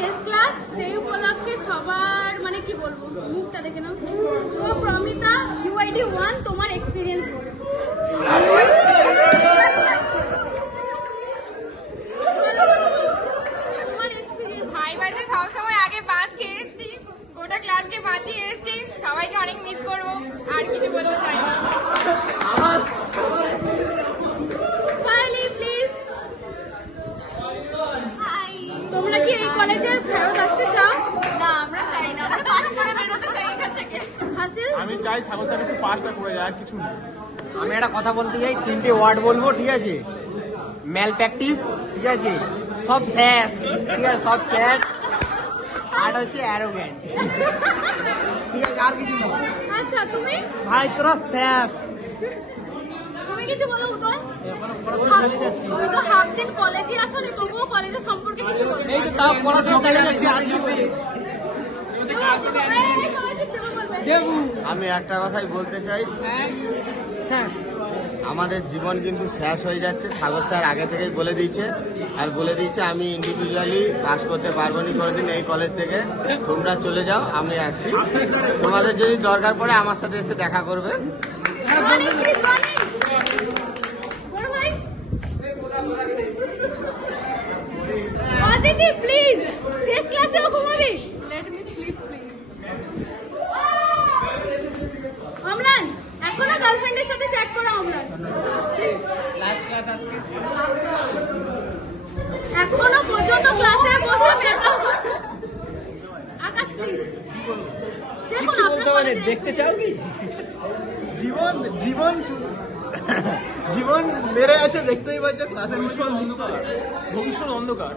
শেষ ক্লাস, সেই উপলক্ষে সবার মানে কি বলবো, মুখটা দেখে নাও। তো প্রমিতা, ইউআইডি 1 তোমার এক্সপিরিয়েন্স বলো। ভাইবাতে সবসময় আগে বাস খেয়ে এসেছি, গোটা ক্লাসকে বাঁচিয়ে এসেছি, সবাইকে অনেক মিস করবো, আর কিছু বলতে চাই না। তোমরা কি এই কলেজের ফেরত আসতে চাও? না, আমরা চাই না, আমরা পাস করে বেরোতে চাই এখান থেকে। হাসিল, আমি চাই সাগর স্যার কিছু পাসটা করে যায়, আর কিছু না। আমি একটা কথা বলতে চাই, 3টে ওয়ার্ড বলবো, ঠিক আছে? ম্যাল প্র্যাকটিস, ঠিক আছে? সব স্যাস, ঠিক আছে? সব স্যাস। আর হচ্ছে অ্যারোগ্যান্ট, ঠিক আছে? আর কিছু না। আচ্ছা তুমি ভাই তোরা স্যাস। তুমি কিছু বলো উদয়। তুমি তো হাফ দিন কলেজে আসোনি, তবুও কলেজের সম্পর্কে কিছু বলো। এই তো তাও পড়াশোনা চালিয়ে যাচ্ছে। আমি একটা কথাই বলতে চাই, আমাদের জীবন কিন্তু শেষ হয়ে যাচ্ছে। সাগর স্যার আগে থেকেই বলে দিয়েছে, আর বলে দিয়েছে আমি ইন্ডিভিজুয়ালি পাস করতে পারবো না কোনোদিন এই কলেজ থেকে। তোমরা চলে যাও, আমি আছি। তোমাদের যদি দরকার পড়ে আমার সাথে এসে দেখা করবে। অদিতি প্লিজ, শেষ ক্লাসেও ঘুমাবি? Let me sleep, please. Amlan, এখনো গার্লফ্রেন্ডের সাথে চ্যাট করো অমলান? এখনো পর্যন্ত ক্লাসে বসে মেকআপ। আকাশ প্লিজ, দেখুন আপনার দেখতে চাও কি? জীবন জীবন জীবন বেড়ে আছে, দেখতেই পাচ্ছ। ক্লাসে ভীষণ মুক্ত আছে, ভবিষ্যৎ অন্ধকার।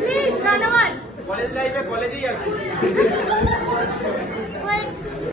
প্লিজ ধন্যবাদ। কলেজ লাইফে কলেজেই আছি। ওয়েট